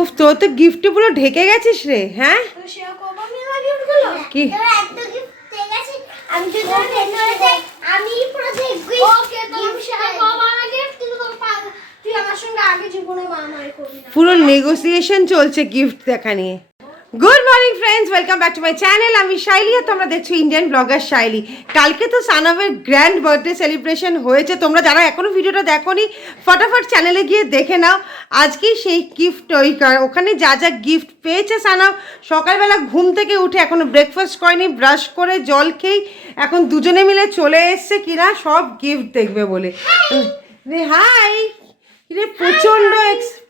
উফ, তোর তো গিফট পুরো ঢেকে গেছিস রে। হ্যাঁ কি পুরো নেগোসিয়েশন চলছে গিফট দেখা নিয়ে। Good morning friends, welcome back to my channel. আমি শাইলি আর তোমরা দেখছো ইন্ডিয়ান ব্লগার শাইলি। কালকে তো সানভের গ্র্যান্ড বার্থডে সেলিব্রেশন হয়েছে। তোমরা যারা এখনও ভিডিওটা দেখোনি ফটাফট চ্যানেলে গিয়ে দেখে নাও। আজকেই সেই গিফট ওখানে যা যা গিফট পেয়েছে সানাভ, সকালবেলা ঘুম থেকে উঠে এখনও ব্রেকফাস্ট করেনি, ব্রাশ করে জল খেয়েই এখন দুজনে মিলে চলে এসছে কিনা সব গিফট দেখবে বলে। হাই রে,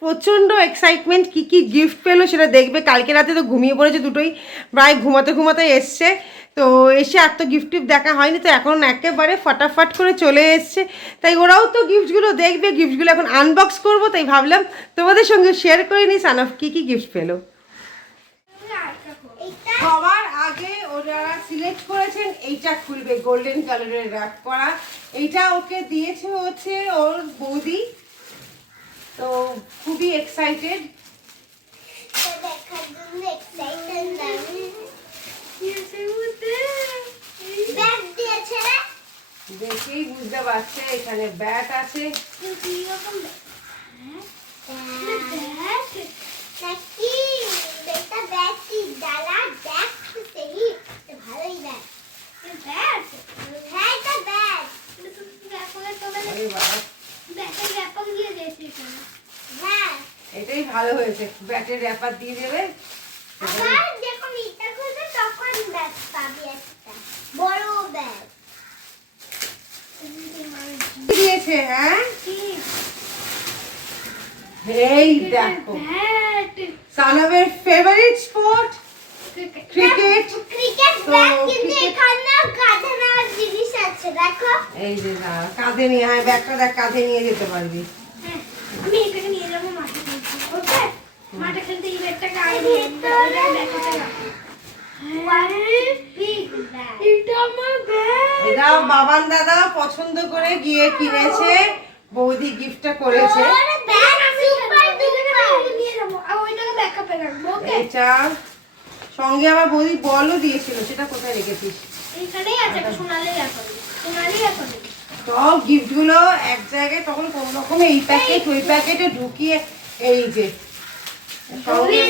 প্রচণ্ড এক্সাইটমেন্ট, কি কি গিফট পেলো সেটা দেখবে। কালকে রাতে তো ঘুমিয়ে পড়েছে দুটোই, প্রায় ঘুমাতে এসছে। তো এসে আর তো গিফট দেখা হয়নি, তো এখন একেবারে ফটাফট করে চলে এসছে। তাই ওরাও তো গিফটগুলো দেখবে, গিফটগুলো এখন আনবক্স করবো। তাই ভাবলাম তোমাদের সঙ্গে শেয়ার করে নিই সানাভ কি কি গিফট পেলো। সবার আগে ওরা সিলেক্ট করেছেন এইটা খুলবে, গোল্ডেন কালারের র্যাপ করা। এইটা ওকে দিয়েছে হচ্ছে ওর বৌদি, তো খুবই এক্সাইটেড। দেখেই বুঝতে পারছে এখানে ব্যাট আছে। এটাই ভালো হয়েছে, ব্যাটের র্যাপার দিয়ে দেবে। দিয়েছে হ্যাঁ, এই দেখো সানভের ফেভারিট স্পোর্ট ক্রিকেট। এই যে কাঁধে নিয়ে, হ্যাঁ ব্যাগটা দেখ, কাঁধে নিয়ে যেতে পারবি। আমি এটাকে নিয়ে যাবো মাঠে খেলতে। ওকে মাঠে খেলতে এই ব্যাগটাকে আগে নিয়ে এটা বাবান দাদা পছন্দ করে গিয়ে কিনেছে, বৌদি গিফটটা করেছে। এটা সঙ্গে আমার বৌদি বলও দিয়েছিল, সেটা কোথায় রেখেছিস? সব গিফট গুলো এক জায়গায় তখন কোন রকম এই প্যাকেট ওই প্যাকেটে ঢুকিয়ে, এই যে সঙ্গে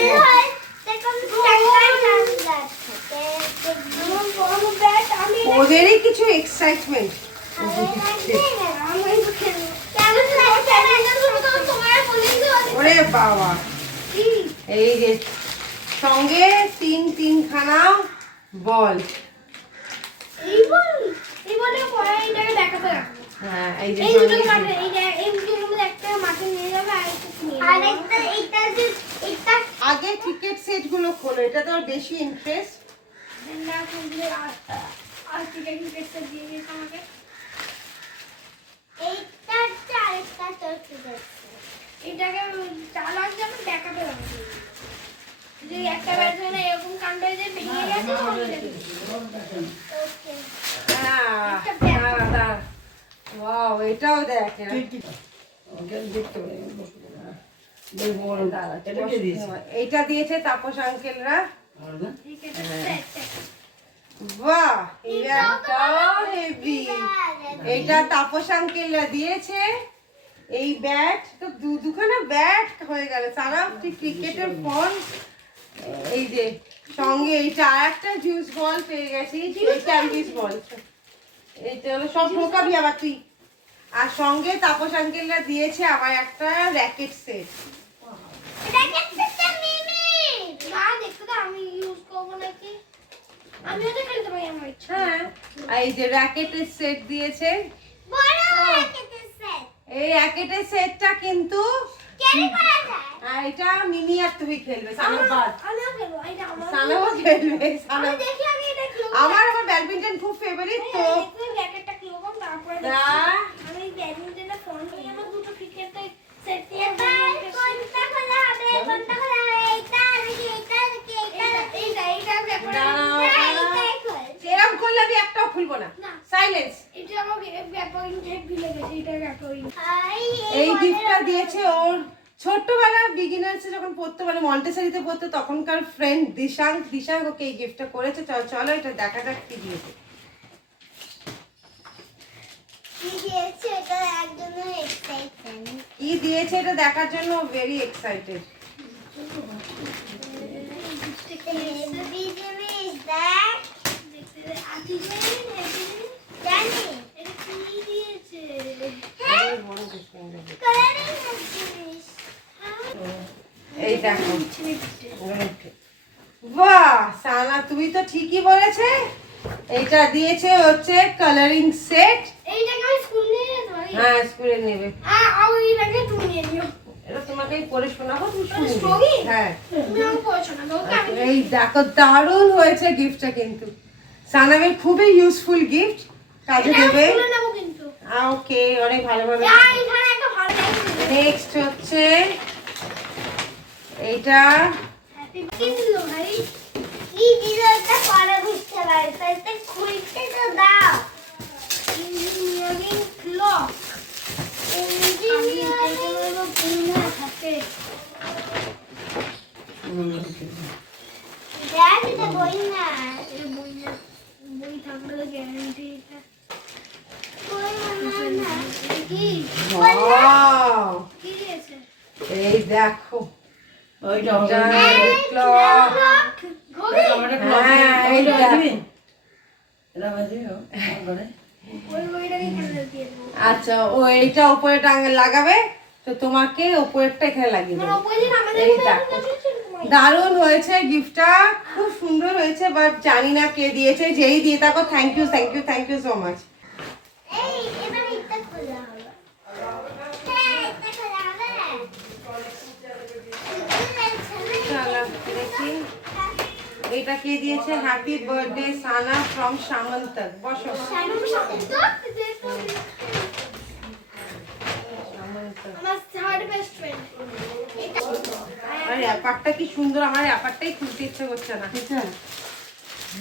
ওদেরই কিছু এক্সাইটমেন্ট। ওরে বাবা, এই যে সঙ্গে তিনখানা বল। হ্যাঁ এই যে আগে ক্রিকেট সেট গুলো খোলো, এটা তো বেশি ইন্টারেস্ট। এটাকে চালাক যেমন দেখাতে হবে যে একটা ব্যাটসম্যান এরকম কাণ্ড হয়ে যায়, ভেঙে গেছে। ওয়াও, এটাও দেখ, এইটা দিয়েছে তাপস আঙ্কেলরা। বাহ, এইটা তাপস আঙ্কেলরা দিয়েছে। এই ব্যাট তো দুখানা ব্যাট হয়ে গেল সারা ক্রিকেটের ফোন। এই যে সঙ্গে এইটা আর একটা জুস বল পেয়ে গেছি, জুস বল। এইটা হলো সব ঢোকাবি আবার তুই। আর সঙ্গে তাপস আঙ্কেলরা দিয়েছে আবার একটা র্যাকেট সেট। হ্যাঁ, এই যে র্যাকেটের সেট দিয়েছে। এই র্যাকেটের সেটটা কিন্তু এটা মিনি আর তুমি খেলবে, সানাভও খেলবে। আমার আবার ব্যাডমিন্টন খুব ফেভারিট, তো এরকম করলে আমি একটাও খুলবো না। সাইলেন্স। এই গিফটটা দিয়েছে ওর ছোট্টবেলা বিগিনার্সে যখন পড়তো মানে মন্টেসরিতে পড়তো তখনকার ফ্রেন্ড দিশাঙ্ক ওকে এই গিফটটা করেছে। চলো এটা দেখা যাক কি দিয়েছে। কি দিয়েছে এটা দেখার জন্য ভেরি এক্সাইটেড। এই দেখো, বাহ সানা তুমি তো ঠিকই বলেছে। এটা দিয়েছে হচ্ছে কালারিং সেট। এইটাকে আমি স্কুলে নিয়ে যেতে পারি? হ্যাঁ স্কুলে নেবে। আর এইটাকে তুমি নিয়ে নিও। এটা তোমাকে পড়ে শোনাবো, তুমি শুনবে। স্টোরি? হ্যাঁ তুমি আমাকে পড়ে শোনাও। এই দেখো দারুণ হয়েছে গিফটটা, কিন্তু সানামের খুবই ইউজফুল গিফট, কাজে দেবে। স্কুলে নেব কিন্তু। ওকে, অনেক ভালোভাবে। এখানে একটা ভালো লাগছে। নেক্সট হচ্ছে এইটা। হ্যাপি কি দিল ভাই? কি দিল এটা পরে বুঝতে পারি। তাইতে খুলতে তো দাও। Engineering clock. ইঞ্জিনিয়ারিং বুঝনা থাকে। দেখ এটা বই না। এটা বই না। বই থাকলে গ্যারান্টি এটা। বই না। কি? ওয়াও, কি দিয়েছে? এই দেখো ওইটা ক্লক। ঘড়ি। হ্যাঁ এই দেখো। এটা বাজিও করে। ওই বইটাকে এখানে দিয়ে দেবো। আচ্ছা ও এইটা উপরে লাগাবে, তো তোমাকে উপরেরটা এখানে লাগিয়ে মানে দেবো। ওই দিন আমাদের এই রুমে দেখো একটা দারুণ হয়েছে গিফটটা, খুব সুন্দর হয়েছে, বাট জানি না কে দিয়েছে। যেই দিয়ে থাকো থ্যাংক ইউ সো মাচ। এই এবার এটা খোলা হবে। হ্যাঁ এটা খোলা হবে। চলো দেখি এটা কে দিয়েছে। Happy birthday Sana from Samantak. বসো। আমার থার্ড বেস্ট ফ্রেন্ড। আর র্যাপারটা কি সুন্দর, আমার র্যাপারটাই খুলতে ইচ্ছে করছে না।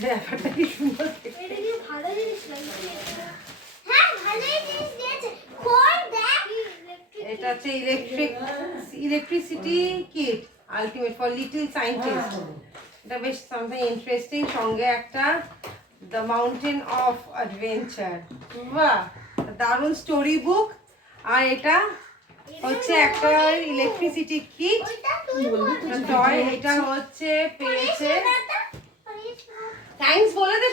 র্যাপারটা কি সুন্দর। এটা কি ভালো জিনিস লাগছে? হ্যাঁ ভালোই জিনিস দিয়েছে। খোল দেখ। এটা হচ্ছে electricity kit ultimate for little scientist. এটা বেশ সামথিং ইন্টারেস্টিং। সঙ্গে একটা দ্য মাউন্টেন অফ অ্যাডভেঞ্চার। বাহ দারুণ স্টোরি বুক। আর এটা হচ্ছে একটা ইলেকট্রিসিটি কিট টয়। এটা হচ্ছে পেয়েছে। থ্যাঙ্কস বলে দে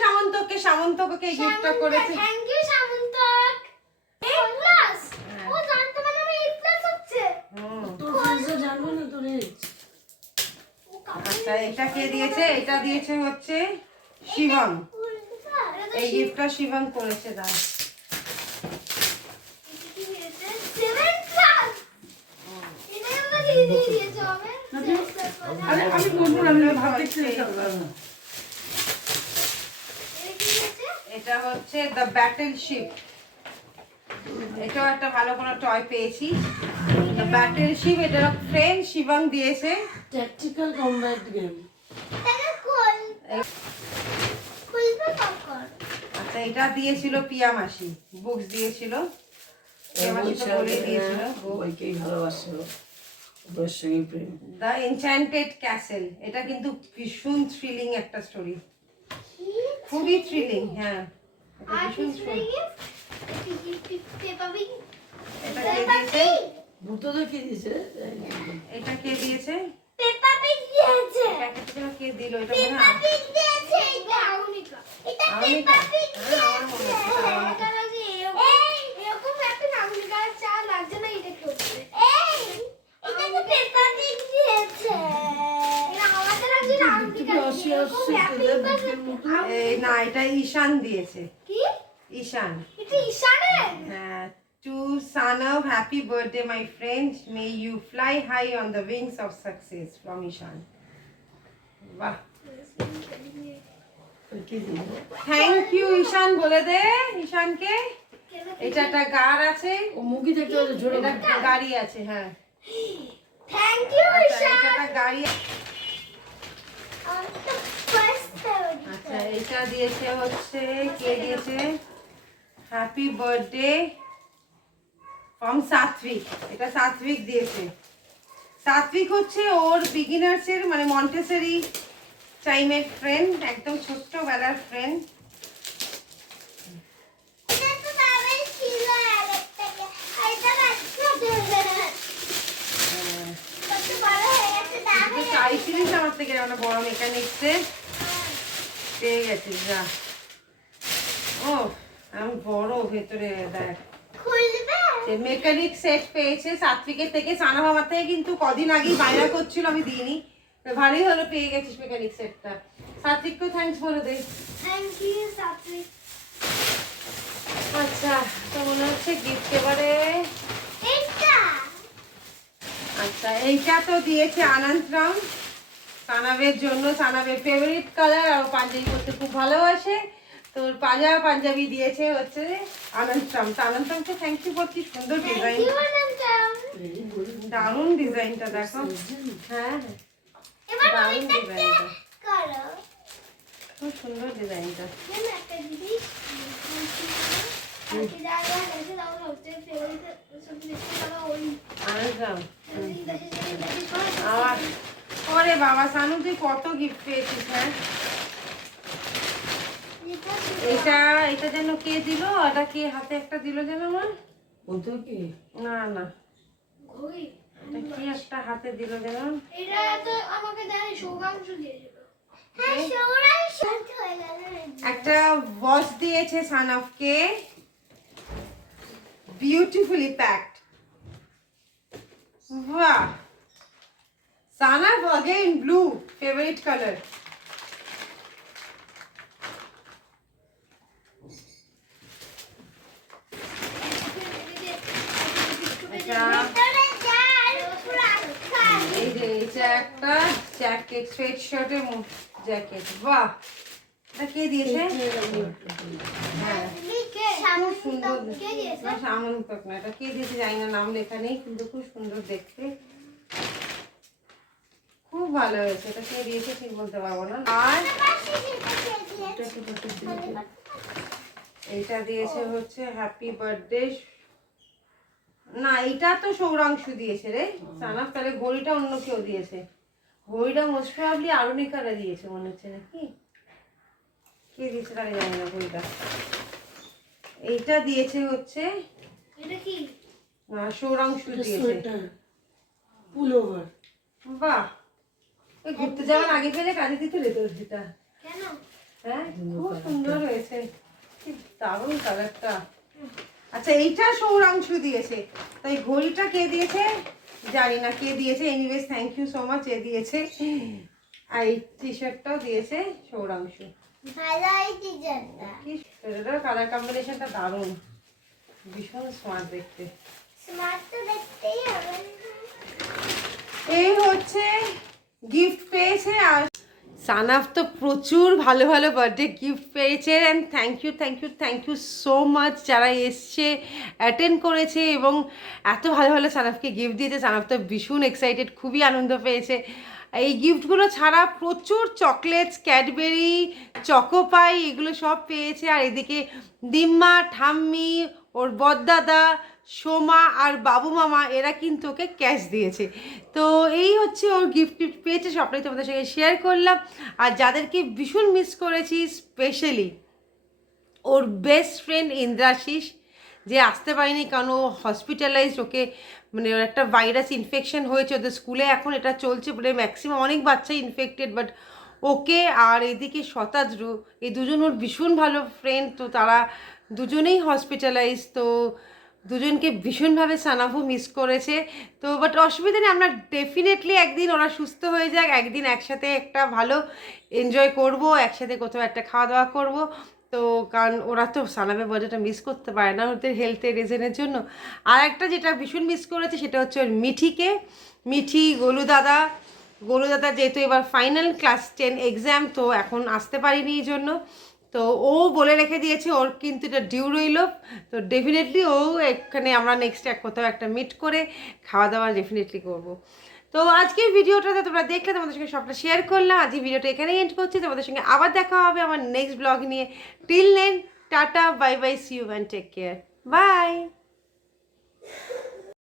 সামন্তকে এই গিফটটা করেছে। Thank you Samantak. A plus. ও জানতে মানে আমি A প্লাস হচ্ছে। তোর ফ্রেন্ডসরা জানবে না তোর এজ। আচ্ছা এটা কে দিয়েছে? এটা দিয়েছে হচ্ছে শিবম। এই গিফটটা শিবম করেছে। দাও কি দিয়েছে? 7 প্লাস। এটা আমাকে দিয়ে দিয়েছে হবে। আরে আমি বলবো না, আমি ভাবতেছি এটা না। এটা হচ্ছে দ্য ব্যাটল শিপ। এটাও একটা ভালো কোনো টয় পেয়েছি। দ্য ব্যাটল শিপ, এটার ফ্রেন্ড শিবম দিয়েছে। Tactical combat game. এটা কোল। খুলবে কখন? আচ্ছা এটা দিয়েছিল পিয়া মাসি, বুকস দিয়েছিল। পিয়া মাসি তো বলেই দিয়েছিল। বইকেই ভালোবাসো, বইয়ের সঙ্গে প্রেম। দ্য এনচ্যান্টেড ক্যাসেল, এটা কিন্তু ভীষণ থ্রিলিং একটা স্টোরি, খুবই থ্রিলিং। হ্যাঁ এটা আর ভীষণ কিছু thrilling। নেই? পেপা পিগ। এটা কে দিয়েছে? ভূতদের কি দিয়েছে? এটা কে দিয়েছে? পেপা পিগ দিয়েছে। প্যাকেটটা যেন কে দিল? এটা মনে পেপা হয় পিগ দিয়েছে। এটা আউনিকা। এটা পেপা পিগ দিয়েছে। এটা লাগছে এরকম একটা আউনিকা চা লাগছে না এটা করতে। এই এটা তো পেপা পিগ দিয়েছে। এটা আমাদের লাগছে না আউনিকা। এই না, এটা ঈশান দিয়েছে। কি? ঈশান। এটা ঈশানের? হ্যাঁ, to Sanav, happy birthday my friend, may you fly high on the wings of success, from ঈশান। বাহ, কি দিয়েছে? থ্যাংক ইউ ঈশান বলে দে ঈশানকে। এটা একটা গার আছে, ও মুখি দেখতে হচ্ছে ঝোড়ো। এটা গাড়ি আছে। হ্যাঁ থ্যাংক ইউ আচ্ছা, ঈশান। এটা একটা গাড়ি। আচ্ছা আচ্ছা এটা দিয়েছে হচ্ছে কে দিয়েছে? হ্যাপি বার্থডে ফ্রম সাত্বিক। এটা সাত্বিক দিয়েছে। সাত্বিক হচ্ছে ওর বিগিনার্সের মানে মন্টেসরি টাইমের ফ্রেন্ড, একদম ছোট্টবেলার ফ্রেন্ড। চাইছিলিস আমার থেকে একটা বড় মেকানিক্সে পেয়ে গেছিস যা। ও আমি বড় ভেতরে দেখ মেকানিক সেট পেয়েছে সাত্বিকের থেকে। সানা বাবার থেকে কিন্তু কদিন আগেই বাইরা করছিল, আমি দিইনি। ভালোই হলো পেয়ে গেছিস মেকানিক সেটটা। সাত্বিককে থ্যাঙ্কস বলে দে। থ্যাংক ইউ সাত্বিক। আচ্ছা তো মনে হচ্ছে গিফট এবারে এইটা। আচ্ছা এইটা তো দিয়েছে আনন্তরাম সানাবের জন্য। সানাবের ফেভারিট কালার, আর পাঞ্জাবি পরতে খুব ভালোবাসে। তোর পাঞ্জাবি দিয়েছে হচ্ছে আনন্তরাম। তো আনন্তরামকে থ্যাংক ইউ বলছি, সুন্দর ডিজাইন, দারুণ ডিজাইনটা দেখো। হ্যাঁ এবার দারুণ ওইটাকে ডিজাইনটা, করো। খুব সুন্দর ডিজাইনটা। যেন একটা জিনিস আজকে জায়গা আছে দাও সবচেয়ে ফেভারিট সবচেয়ে বেশি ভালো ওই আনন্তরাম আমার আবার ওরে বাবা সানু তুই কত গিফট পেয়েছিস। হ্যাঁ এটা এটা যেন কে দিল, এটা কে হাতে একটা দিল যেন আমার, না না ঘড়ি এটা কি একটা হাতে দিল যেন। এটা তো আমাকে জানি সৌগাংশ দিয়েছিল। হ্যাঁ সৌগাংশ হয়ে গেল। একটা ওয়াচ দিয়েছে সানফকে, বিউটিফুলি প্যাকড। বাহ, সানফ अगेन ব্লু ফেভারিট কালার। এই যে এটা একটা জ্যাকেট, সোয়েট শার্টের জ্যাকেট। বাহ, এটা কে দিয়েছে? হ্যাঁ খুব সুন্দর। সামন্তক না, এটা কে দিয়েছে জানি না, নাম লেখা নেই, কিন্তু খুব সুন্দর দেখতে, খুব ভালো হয়েছে। এটা কে দিয়েছে ঠিক বলতে পারবো না। আর এইটা দিয়েছে হচ্ছে হ্যাপি বার্থডে। না এটা তো সৌরাংশু দিয়েছে রে সানাফ। তাহলে ঘড়িটা অন্য কেউ দিয়েছে। ঘড়িটা মোস্ট প্রবাবলি আরুণিকারা দিয়েছে মনে হচ্ছে, নাকি কে দিয়েছে তাহলে জানি না ঘড়িটা। এইটা দিয়েছে হচ্ছে এটা কি সৌরাংশু দিয়েছে। পুলোভার। বাহ, ওই ঘুরতে যাওয়ার আগে পেলে কাজে দিতে রে তোর যেটা। কেন? হ্যাঁ খুব সুন্দর হয়েছে, কি দারুণ কালারটা। আচ্ছা এইটা সৌরাংশু দিয়েছে, তাই ঘড়িটা কে দিয়েছে জানি না কে দিয়েছে। Anyways thank you so much, এ দিয়েছে। আর এই টি শার্টটাও দিয়েছে সৌরাংশু। ভালো এই টি-শার্টটা। কি এটার কালার কম্বিনেশনটা দারুণ, ভীষণ স্মার্ট দেখতে। স্মার্ট তো দেখতেই হবে। এই হচ্ছে গিফট পেয়েছে। আর সানাফ তো প্রচুর ভালো ভালো বার্থডে গিফট পেয়েছে। And thank you so much যারা এসছে, অ্যাটেন্ড করেছে এবং এত ভালো ভালো সানাফকে গিফট দিয়েছে। সানাফ তো ভীষণ এক্সাইটেড, খুবই আনন্দ পেয়েছে। এই গিফটগুলো ছাড়া প্রচুর চকলেটস, ক্যাডবেরি, চকোপাই এগুলো সব পেয়েছে। আর এদিকে দিম্মা, ঠাম্মি, ওর বড়দাদা, সোমা আর বাবু মামা এরা কিন্তু ওকে ক্যাশ দিয়েছে। তো এই হচ্ছে ওর গিফট পেয়েছে, সবটাই তোমাদের সঙ্গে শেয়ার করলাম। আর যাদেরকে ভীষণ মিস করেছি স্পেশালি ওর বেস্ট ফ্রেন্ড ইন্দ্রাশিস, যে আসতে পারেনি কারণ ও হসপিটালাইজড। ওকে মানে ওর একটা ভাইরাস ইনফেকশন হয়েছে, ওদের স্কুলে এখন এটা চলছে, মানে ম্যাক্সিমাম অনেক বাচ্চা ইনফেক্টেড, বাট ওকে আর এদিকে শতাদ্রু, এই দুজন ওর ভীষণ ভালো ফ্রেন্ড। তো তারা দুজনেই হসপিটালাইজ। তো দুজনকে ভীষণভাবে সানাভু মিস করেছে। তো বাট অসুবিধা নেই, আমরা ডেফিনেটলি একদিন ওরা সুস্থ হয়ে যাক, একদিন একসাথে একটা ভালো এনজয় করব, একসাথে কোথাও একটা খাওয়া দাওয়া করব। তো কারণ ওরা তো সানাভের বার্থডেটা মিস করতে পারে না ওদের হেলথের রিজনের জন্য। আর একটা যেটা ভীষণ মিস করেছে সেটা হচ্ছে ওর মিঠিকে। মিঠি, গোলু দাদা যেহেতু এবার ফাইনাল ক্লাস 10 এক্সাম, তো এখন আসতে পারিনি এই জন্য। তো ও বলে রেখে দিয়েছে ওর কিন্তু এটা ডিউ রইল। তো ডেফিনেটলি ও এখানে আমরা নেক্সট কোথাও একটা মিট করে খাওয়া দাওয়া ডেফিনেটলি করব। তো আজকের ভিডিওটাতে তোমরা দেখলে, তোমাদের সঙ্গে সবটা শেয়ার করলাম। আজকে ভিডিওটা এখানেই এন্ড করছি। তোমাদের সঙ্গে আবার দেখা হবে আমার নেক্সট ব্লগ নিয়ে। Till then tata, bye bye, see you and take care, by.